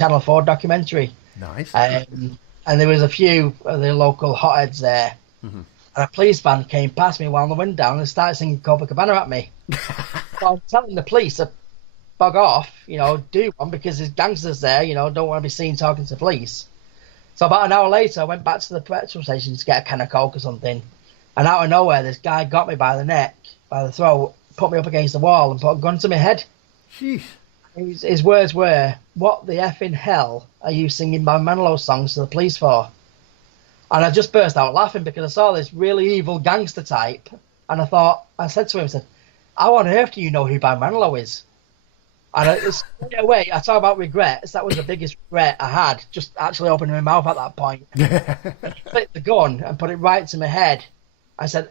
Channel 4 documentary. Nice. And there was a few of the local hotheads there. Hmm. And a police van came past me while the wind down and started singing Copacabana at me. So I'm telling the police to bug off, do one because there's gangsters there, don't want to be seen talking to police. So about an hour later, I went back to the petrol station to get a can of Coke or something. And out of nowhere, this guy got me by the neck, by the throat, put me up against the wall and put a gun to my head. Sheesh. His words were, "What the effing hell are you singing my Manilow songs to the police for?" And I just burst out laughing because I saw this really evil gangster type. And I said to him, "How on earth do you know who By Manilow is?" And straight away, I talk about regrets. That was the biggest regret I had, just actually opening my mouth at that point. He flipped the gun and put it right to my head. I said,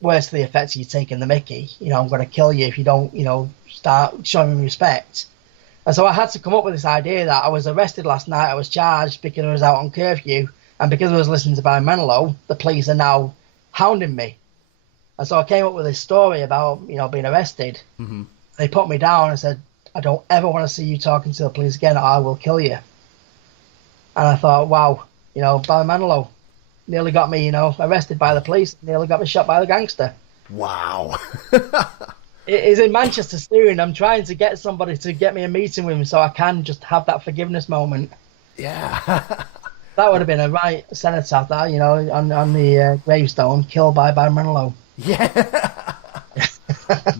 "Worse to the effect of you taking the mickey. I'm going to kill you if you don't, start showing me respect." And so I had to come up with this idea that I was arrested last night. I was charged because I was out on curfew. And because I was listening to By Manilow, the police are now hounding me. And so I came up with this story about, being arrested. Hmm. They put me down and said, "I don't ever want to see you talking to the police again, or I will kill you." And I thought, wow, By Manilow nearly got me, arrested by the police, nearly got me shot by the gangster. Wow. It is in Manchester soon. I'm trying to get somebody to get me a meeting with him so I can just have that forgiveness moment. Yeah. That would have been a right cenotaph, that, on the gravestone, killed by Manilow. Yeah.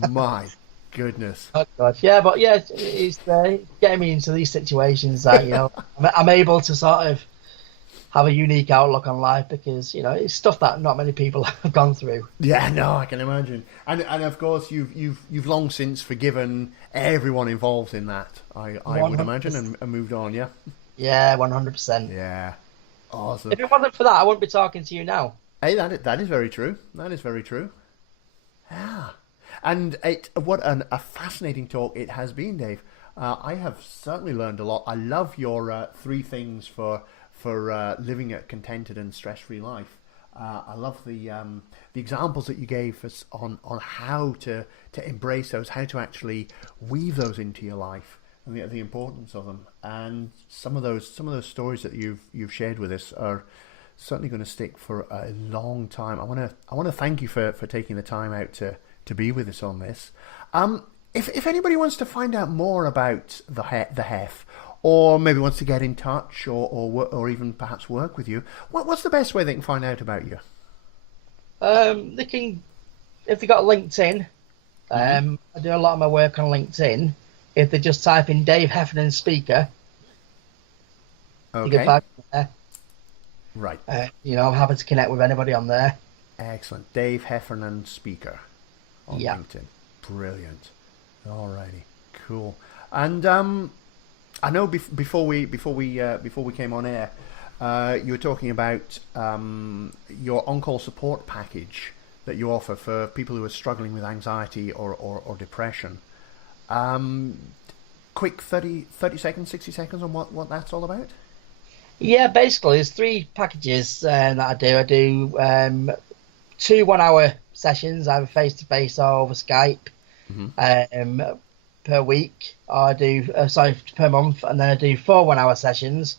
My goodness. Oh God, yeah, but yeah, it's getting me into these situations that I'm able to sort of have a unique outlook on life because it's stuff that not many people have gone through. Yeah, no, I can imagine. And of course you've long since forgiven everyone involved in that. I would imagine 100%. and moved on, yeah. Yeah, 100%. Yeah. Awesome. If it wasn't for that, I wouldn't be talking to you now. Hey, that is very true. That is very true. Yeah. And what a fascinating talk it has been, Dave. I have certainly learned a lot. I love your three things for living a contented and stress-free life. I love the examples that you gave us on how to embrace those, how to actually weave those into your life, and the importance of them. And some of those stories that you've shared with us are certainly going to stick for a long time. I want to thank you for taking the time out to be with us on this. If anybody wants to find out more about the Heff, or maybe wants to get in touch, or even perhaps work with you, what's the best way they can find out about you? They can, if they got LinkedIn. Hmm. I do a lot of my work on LinkedIn. If they just type in Dave Heffenan speaker, you can Okay. find me there. Right. I'm happy to connect with anybody on there. Excellent. Dave Heffernan speaker on Yeah. LinkedIn. Brilliant. Alrighty. Cool. And I know before we came on air, you were talking about your on-call support package that you offer for people who are struggling with anxiety or depression. Um, Quick 30 seconds, 60 seconds on what that's all about? Yeah, basically, there's three packages that I do. I do 2 1 hour sessions, either face to face or over Skype, Hmm. um, per week. Or I do, sorry, per month, and then I do 4 1 hour sessions.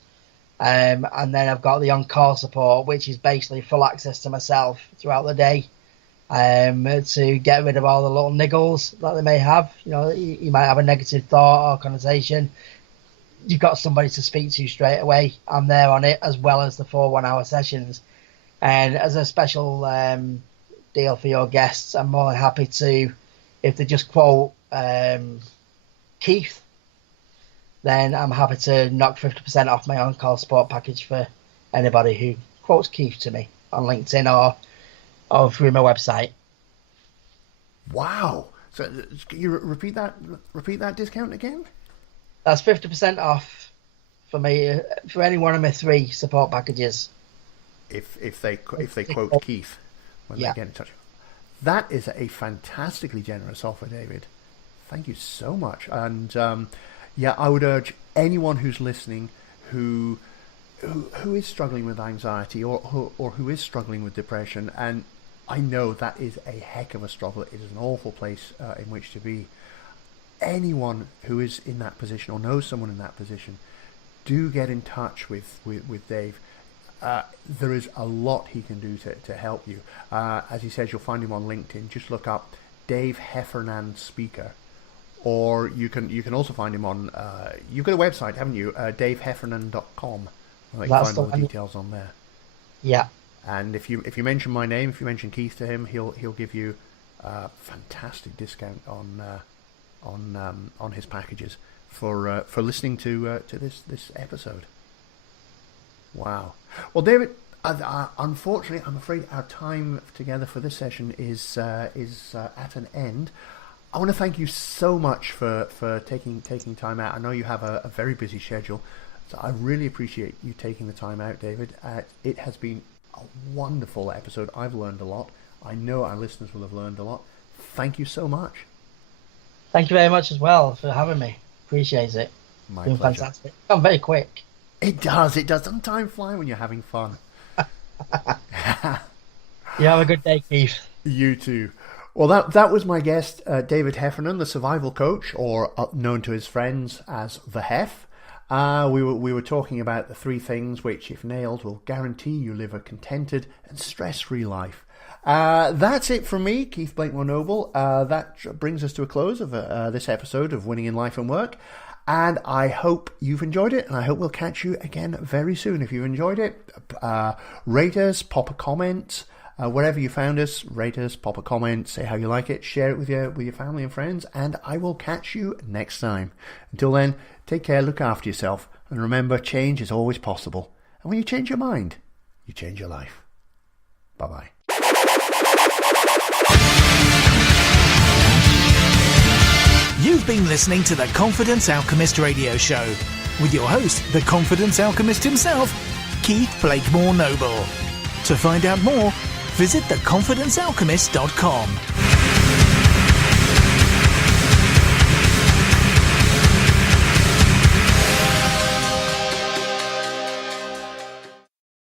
And then I've got the on-call support, which is basically full access to myself throughout the day, to get rid of all the little niggles that they may have. You might have a negative thought or connotation. You've got somebody to speak to straight away. I'm there on it, as well as the 4 1 hour sessions. And as a special deal for your guests, I'm more than happy to, if they just quote Keith, then I'm happy to knock 50% off my on-call support package for anybody who quotes Keith to me on LinkedIn or through my website. Wow. So can you repeat that discount again? That's 50% off for me, for any one of my three support packages. If they quote Keith when they Yeah. get in touch. That is a fantastically generous offer, David. Thank you so much. And yeah, I would urge anyone who's listening who is struggling with anxiety or who is struggling with depression, and I know that is a heck of a struggle. It is an awful place in which to be. Anyone who is in that position or knows someone in that position, do get in touch with Dave. There is a lot he can do to help you. As he says, you'll find him on LinkedIn. Just look up Dave Heffernan Speaker. Or you can also find him on, you've got a website, haven't you? DaveHeffernan.com. You can find all the details on there. Yeah. And if you mention my name, if you mention Keith to him, he'll give you a fantastic discount on his packages for listening to this episode. Wow. Well, David, unfortunately, I'm afraid our time together for this session is at an end. I want to thank you so much for taking time out. I know you have a very busy schedule, so I really appreciate you taking the time out, David. It has been a wonderful episode. I've learned a lot. I know our listeners will have learned a lot. Thank you so much. Thank you very much as well for having me. Appreciate it. My pleasure. Fantastic. I'm very quick. It does. Doesn't time fly when you're having fun? You have a good day, Keith. You too. Well, that was my guest, David Heffenan, the survival coach, or known to his friends as the Heff. We were talking about the 3 things which, if nailed, will guarantee you live a contented and stress-free life. That's it from me, Keith Blakemore Noble. That brings us to a close of this episode of Winning in Life and Work. And I hope you've enjoyed it, and I hope we'll catch you again very soon. If you enjoyed it, rate us, pop a comment. Wherever you found us, rate us, pop a comment, say how you like it, share it with your family and friends, and I will catch you next time. Until then, take care, look after yourself, and remember, change is always possible. And when you change your mind, you change your life. Bye-bye. You've been listening to the Confidence Alchemist radio show with your host, the Confidence Alchemist himself, Keith Blakemore Noble. To find out more, visit theconfidencealchemist.com.